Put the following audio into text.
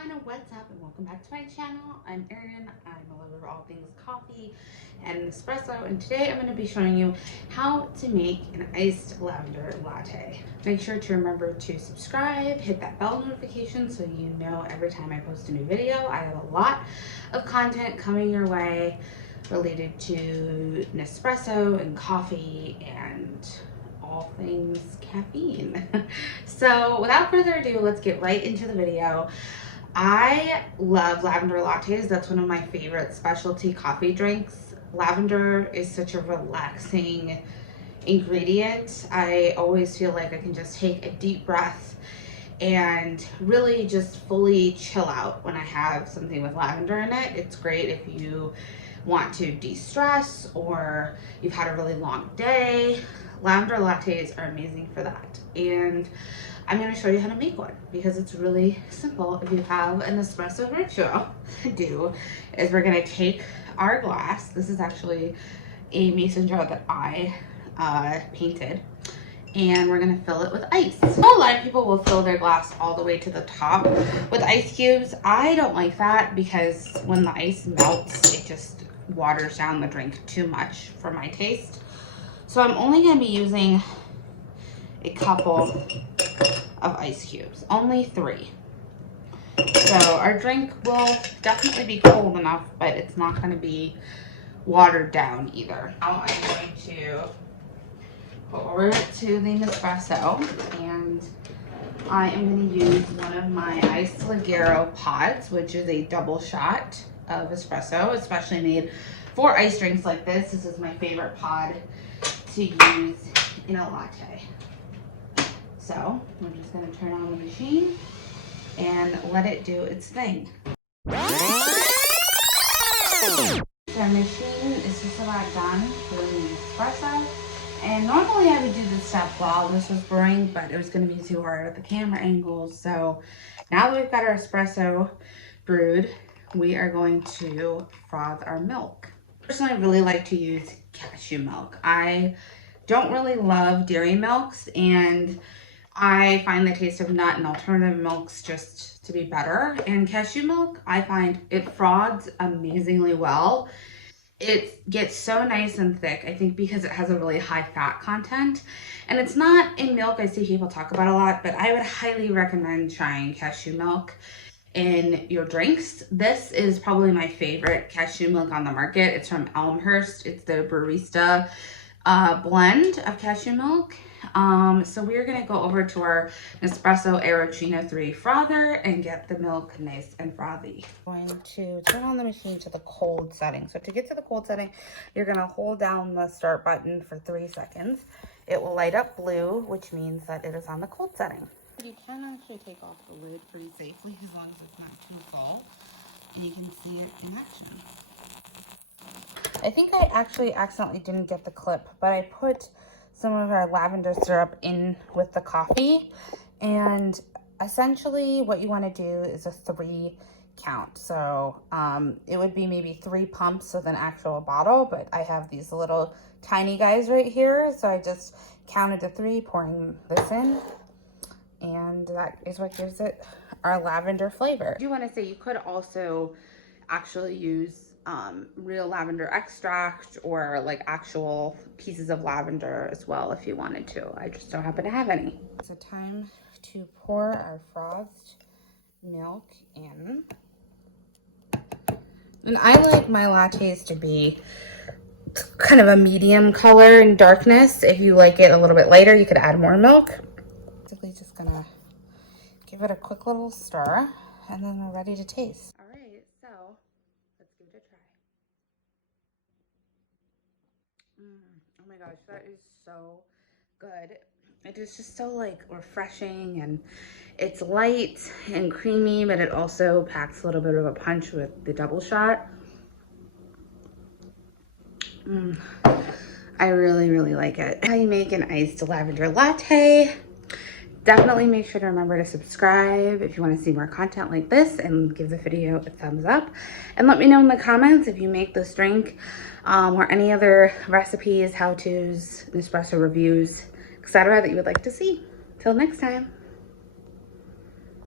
everyone, what's up and welcome back to my channel. I'm Erin. I'm a lover of all things coffee and espresso, and today I'm going to be showing you how to make an iced lavender latte. Make sure to remember to subscribe, hit that bell notification so you know every time I post a new video. I have a lot of content coming your way related to Nespresso and coffee and all things caffeine. So without further ado, let's get right into the video. I love lavender lattes. That's one of my favorite specialty coffee drinks. Lavender is such a relaxing ingredient. I always feel like I can just take a deep breath and really just fully chill out when I have something with lavender in it. It's great if you want to de-stress or you've had a really long day. Lavender lattes are amazing for that, and I'm going to show you how to make one because it's really simple. If you have an Nespresso Vertuo, do is we're going to take our glass. This is actually a mason jar that I painted, and we're going to fill it with ice. So a lot of people will fill their glass all the way to the top with ice cubes. I don't like that because when the ice melts, it just waters down the drink too much for my taste. So I'm only going to be using a couple of ice cubes, only 3. So our drink will definitely be cold enough, but it's not going to be watered down either. Now I'm going to pour it to the Nespresso, and I am going to use one of my iced Lagero pods, which is a double shot of espresso, especially made for ice drinks like this. This is my favorite pod to use in a latte. So we're just going to turn on the machine and let it do its thing. The machine is just about done brewing espresso, and normally I would do this stuff while this was brewing, but it was going to be too hard at the camera angles. So now that we've got our espresso brewed, we are going to froth our milk. Personally, I really like to use cashew milk. I don't really love dairy milks, and I find the taste of nut and alternative milks just to be better. And cashew milk, I find it froths amazingly well. It gets so nice and thick, I think because it has a really high fat content. And it's not a milk I see people talk about a lot, but I would highly recommend trying cashew milk in your drinks. This is probably my favorite cashew milk on the market. It's from Elmhurst. It's the barista blend of cashew milk. So we're going to go over to our Nespresso Aerochino 3 frother and get the milk nice and frothy. I'm going to turn on the machine to the cold setting. So to get to the cold setting, you're going to hold down the start button for 3 seconds. It will light up blue, which means that it is on the cold setting. You can actually take off the lid pretty safely as long as it's not too full, and you can see it in action. I think I actually accidentally didn't get the clip, but I put some of our lavender syrup in with the coffee, and essentially what you want to do is a 3 count. So it would be maybe 3 pumps of an actual bottle, but I have these little tiny guys right here, so I just counted to 3, pouring this in. And that is what gives it our lavender flavor. I do want to say you could also actually use real lavender extract or like actual pieces of lavender as well if you wanted to. I just don't happen to have any. It's time to pour our frothed milk in. And I like my lattes to be kind of a medium color and darkness. If you like it a little bit lighter, you could add more milk. Basically just gonna give it a quick little stir, and then we're ready to taste. All right, so let's give it a try. Oh my gosh, that is so good. It is just so like refreshing, and it's light and creamy, but it also packs a little bit of a punch with the double shot. I really like it. How you make an iced lavender latte. Definitely make sure to remember to subscribe if you want to see more content like this, and give the video a thumbs up. And let me know in the comments if you make this drink or any other recipes, how-tos, Nespresso reviews, etc. that you would like to see. Till next time.